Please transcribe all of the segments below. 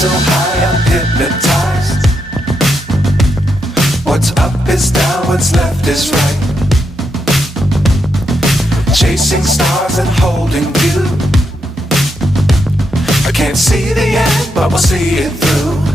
so high, I'm hypnotized. What's up is down, what's left is right. Chasing stars and holding you. I can't see the end, but we'll see it through.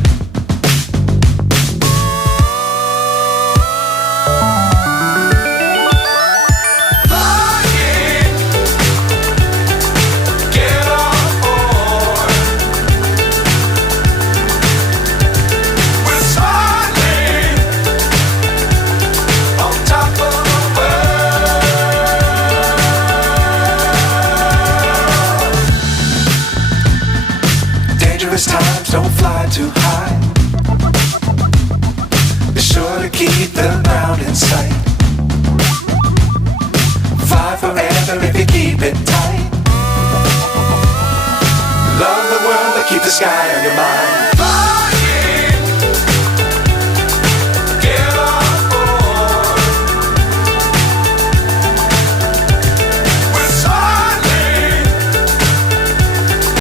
Times don't fly too high. Be sure to keep the ground in sight. Fly forever if you keep it tight. Love the world but keep the sky on your mind.